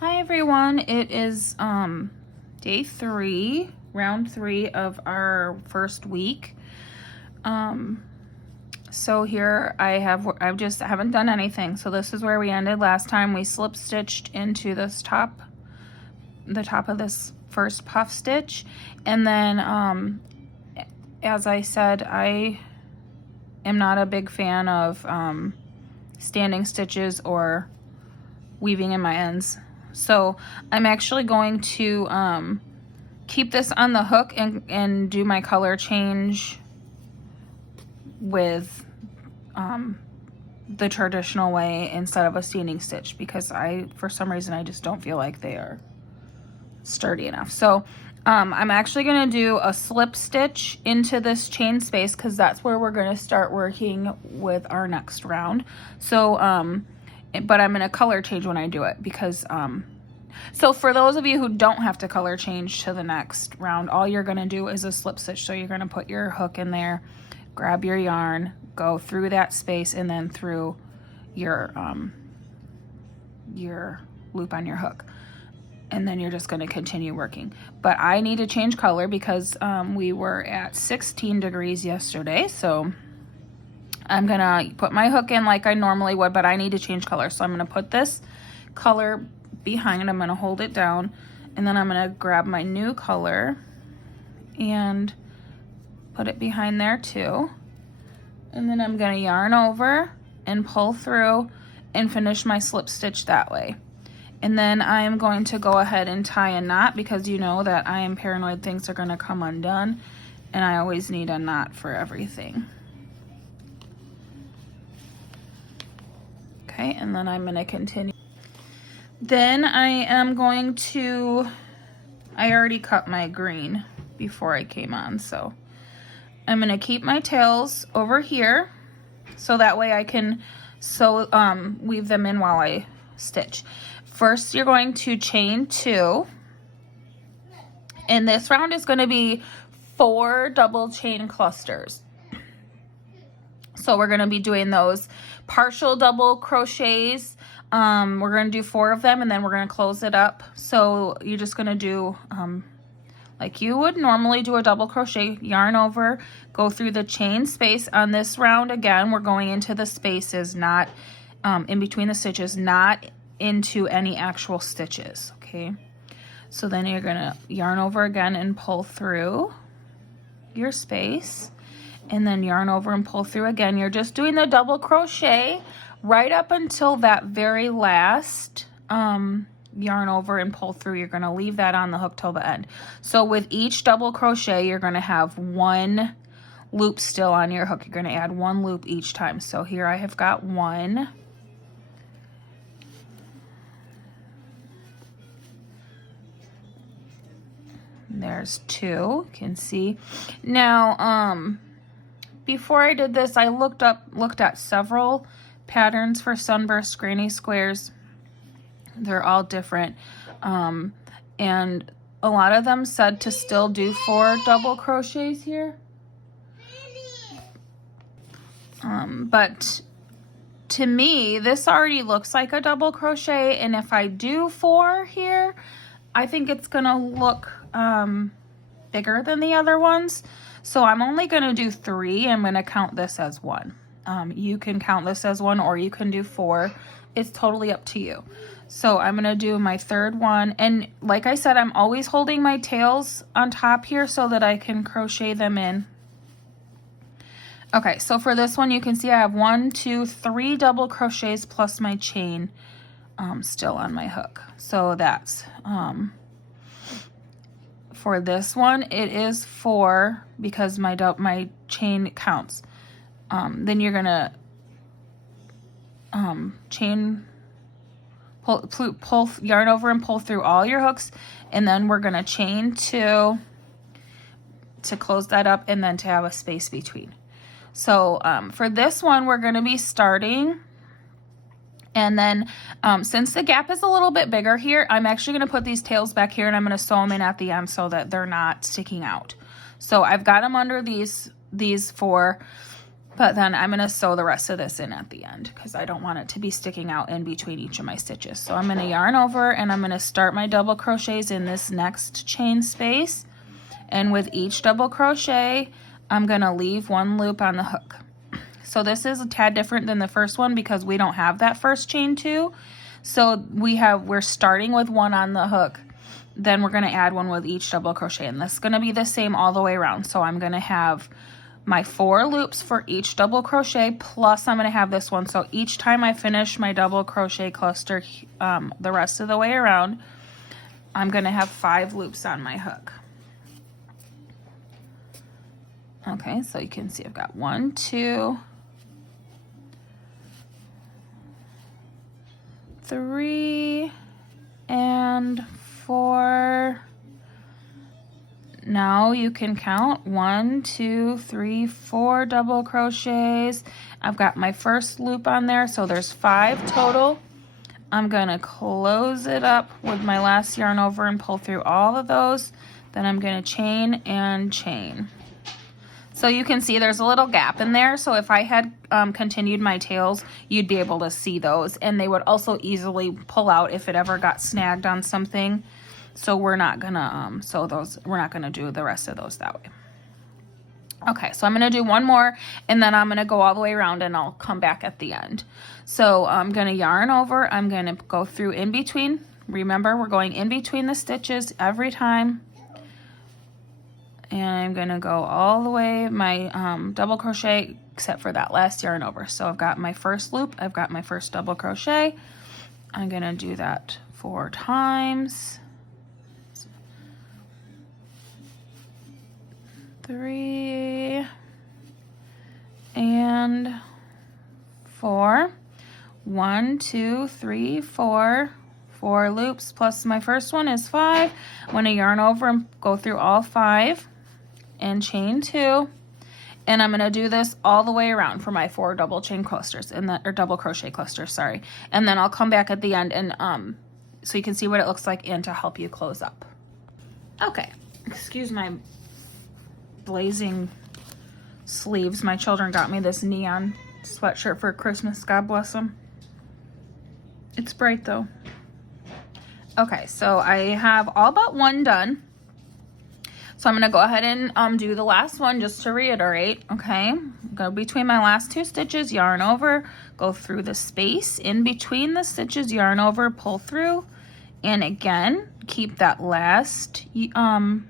Hi everyone, it is day 3, round 3 of our first week. So here I haven't done anything. So this is where we ended last time. We slip stitched into the top of this first puff stitch, and then as I said, I am not a big fan of standing stitches or weaving in my ends. So I'm actually going to keep this on the hook and do my color change with the traditional way instead of a standing stitch, because for some reason I just don't feel like they are sturdy enough. So I'm actually going to do a slip stitch into this chain space, because that's where we're going to start working with our next round. So but I'm going to color change when I do it, because so for those of you who don't have to color change to the next round, all you're going to do is a slip stitch. So you're going to put your hook in there, grab your yarn, go through that space, and then through your loop on your hook. And then you're just going to continue working. But I need to change color because we were at 16 degrees yesterday. So I'm going to put my hook in like I normally would, but I need to change color. So I'm going to put this color behind. I'm going to hold it down, and then I'm going to grab my new color and put it behind there too. And then I'm going to yarn over and pull through and finish my slip stitch that way. And then I am going to go ahead and tie a knot, because you know that I am paranoid things are going to come undone, and I always need a knot for everything. Okay, and then I'm going to continue. Then I am going to, I already cut my green before I came on, so I'm going to keep my tails over here so that way I can weave them in while I stitch. First, you're going to chain 2, and this round is going to be 4 double chain clusters. So we're going to be doing those partial double crochets. We're going to do 4 of them, and then we're going to close it up. So you're just going to do like you would normally do a double crochet, yarn over, go through the chain space. On this round, again, we're going into the spaces, not in between the stitches, not into any actual stitches. Okay, so then you're gonna yarn over again and pull through your space, and then yarn over and pull through again. You're just doing the double crochet right up until that very last yarn over and pull through. You're going to leave that on the hook till the end. So with each double crochet, you're going to have 1 loop still on your hook. You're going to add 1 loop each time. So here I have got 1. There's 2, you can see. Now, before I did this, I looked at several patterns for sunburst granny squares. They're all different, and a lot of them said to still do 4 double crochets here, but to me this already looks like a double crochet, and if I do 4 here, I think it's gonna look bigger than the other ones. So I'm only gonna do 3. I'm gonna count this as 1. You can count this as 1, or you can do 4. It's totally up to you. So I'm gonna do my 3rd one, and like I said, I'm always holding my tails on top here so that I can crochet them in. Okay, so for this one, you can see I have 1, 2, 3 double crochets plus my chain still on my hook. So that's for this one, it is 4 because my chain counts. Then you're gonna chain, pull yarn over and pull through all your hooks, and then we're gonna chain 2 to close that up, and then to have a space between. So for this one, we're gonna be starting, and then since the gap is a little bit bigger here, I'm actually gonna put these tails back here, and I'm gonna sew them in at the end so that they're not sticking out. So I've got them under these 4 But then I'm going to sew the rest of this in at the end because I don't want it to be sticking out in between each of my stitches. So I'm going to yarn over and I'm going to start my double crochets in this next chain space. And with each double crochet, I'm going to leave one loop on the hook. So this is a tad different than the first one because we don't have that first chain 2. So we're starting with one on the hook. Then we're going to add one with each double crochet. And this is going to be the same all the way around. So I'm going to have my 4 loops for each double crochet, plus I'm going to have this one. So each time I finish my double crochet cluster the rest of the way around, I'm going to have 5 loops on my hook. Okay, so you can see I've got 1, 2, 3, and 4. Now you can count 1, 2, 3, 4 double crochets. I've got my first loop on there, so there's 5 total. I'm gonna close it up with my last yarn over and pull through all of those. Then I'm gonna chain and chain. So you can see there's a little gap in there. So if I had continued my tails, you'd be able to see those, and they would also easily pull out if it ever got snagged on something. So we're not gonna sew those. We're not gonna do the rest of those that way. Okay, so I'm gonna do one more, and then I'm gonna go all the way around, and I'll come back at the end. So I'm gonna yarn over. I'm gonna go through in between. Remember, we're going in between the stitches every time. And I'm gonna go all the way my double crochet except for that last yarn over. So I've got my first loop, I've got my first double crochet. I'm gonna do that 4 times. 3 and 4. 1, 2, 3, 4. 4 loops plus my first one is 5. I'm going to yarn over and go through all 5 and chain 2. And I'm going to do this all the way around for my 4 double chain clusters or double crochet clusters, sorry. And then I'll come back at the end and so you can see what it looks like and to help you close up. Okay, excuse my blazing sleeves. My children got me this neon sweatshirt for Christmas. God bless them. It's bright though. Okay, so I have all but one done. So I'm gonna go ahead and do the last one just to reiterate, okay? Go between my last 2 stitches, yarn over, go through the space in between the stitches, yarn over, pull through, and again, keep that last loop on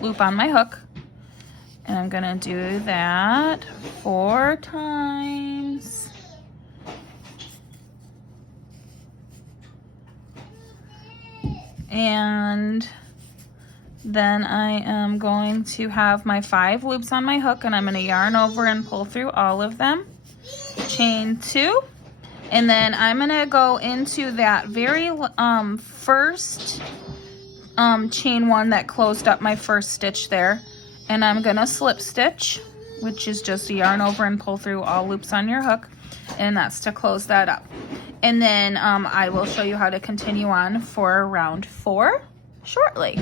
my hook. And I'm gonna do that 4 times. And then I am going to have my 5 loops on my hook, and I'm going to yarn over and pull through all of them. Chain 2, and then I'm going to go into that very first chain 1 that closed up my first stitch there, and I'm going to slip stitch, which is just a yarn over and pull through all loops on your hook, and that's to close that up. And then I will show you how to continue on for round 4 shortly.